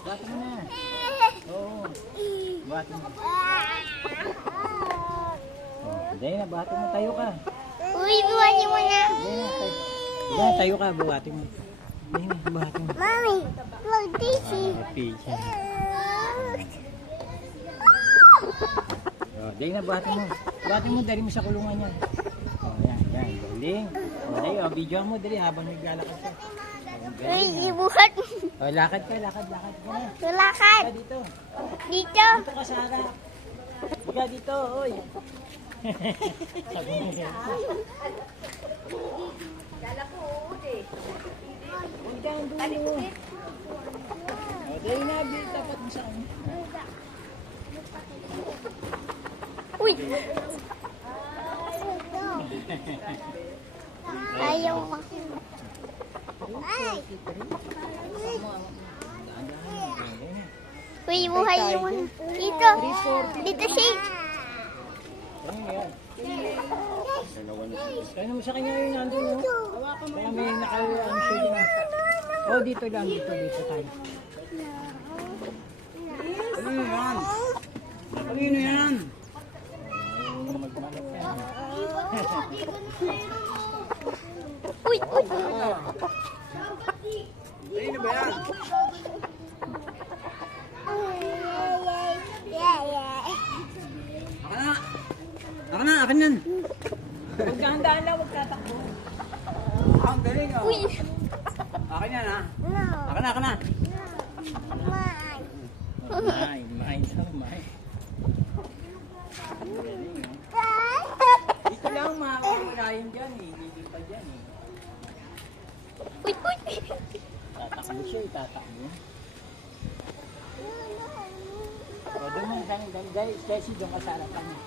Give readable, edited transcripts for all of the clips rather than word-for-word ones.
Buhatin mo na. Oo. Buhatin mo. Dahil na, buhatin mo. Tayo ka. Uy, buhatin mo na. Dahil na, tayo ka. Buhatin mo. Dahil na, buhatin mo. Mami, mag-tisi. Mag-tisi. Dahil na, buhatin mo. Buhatin mo, dali mo sa kulungan yan. Yan. Galing. Dali, video mo. Dali, habang naglalakad ka. Uy, ibuhat. Lakad ka na. Tulakad. Dito. Dito. Dito ka sa harap. Buka dito, oy. Sabi niya. Dala ko uod eh. Huwag ka ang dulo. Dahil na, tapat mo sa kanya. Uy. Ayaw makina. Ay. Uy, buhay yung dito. Dito siya. Kaya mo sa kanya yung nandun, no? Kaya may nakalaan siya dyan. Oh, dito lang, dito tayo. Ano yan? Kanino yan? Magmanap yan. Uy. Kanino ba yan? Akin yan. Huwag dahan-dahan lang, huwag tatakbo. Ang galing ah. Uy. Akin yan ah. Akin na. Main. Dito lang, makakalayan dyan eh. Hindi pa dyan eh. Uy. Tatakbo siya, tatakbo. O, doon mo, dahil Casey, doon ka sa harapan niya.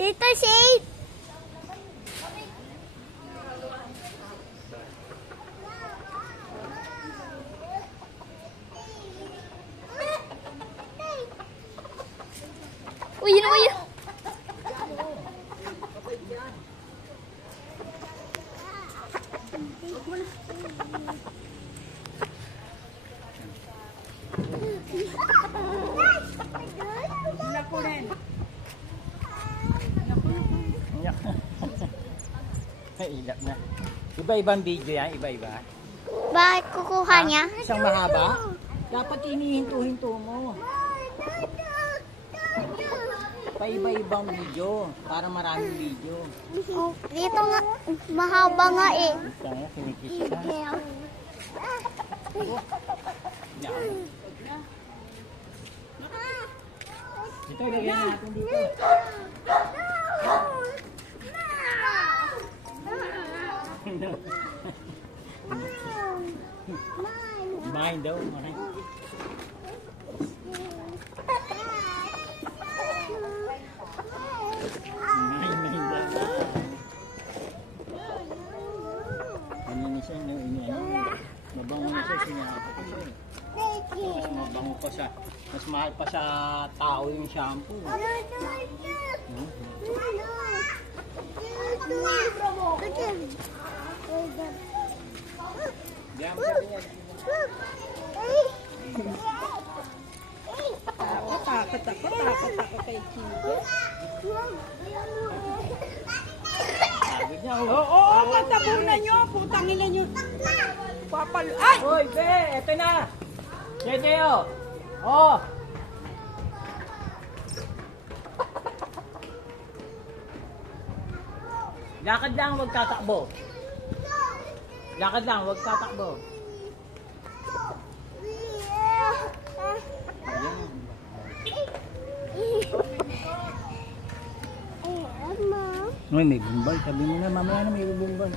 Dito siya. Uy, yun. Dala ko rin. Ilap na. Iba-ibang video yan, iba-iba. Bakit kukuha niya? Isang mahaba? Dapat inihinto-hinto mo. Pa-iba-ibang video, para maraming video. Dito nga, mahaba nga eh. Kaya, kinikis ka. Yan. Ito, lagyan natin dito. Main daw, main. Main daw. Kanina siya, mabango na siya, sinapa ko siya. Mas mabango pa siya. Mas mahal pa sa tao yung shampoo. Diyan mo sabi niya. Takot ako kay Chico. Sabi niya, Oo, patabunan nyo. Putang ina nyo. Papalo. Ay! Hoy, be, eto na. Jejo. Oh. Lakad lang, huwag tatakbo. Lakad lang, huwag tatakbo. Ay, may bumbal. Sabi mo na, mamaya na may bumbal.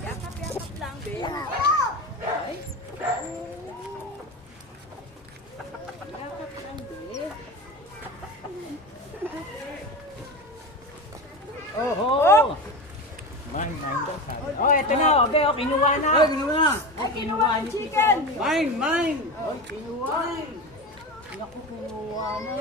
Yakap lang, be. Yakap lang, be. Oh! Mine daw sabi. Oh, eto na. Obe, oh, kinuha na. Ay, ginawa na. Oh, kinuha ni Chicken. Mine, mine. Oh, kinuha. Naku, kinuha na.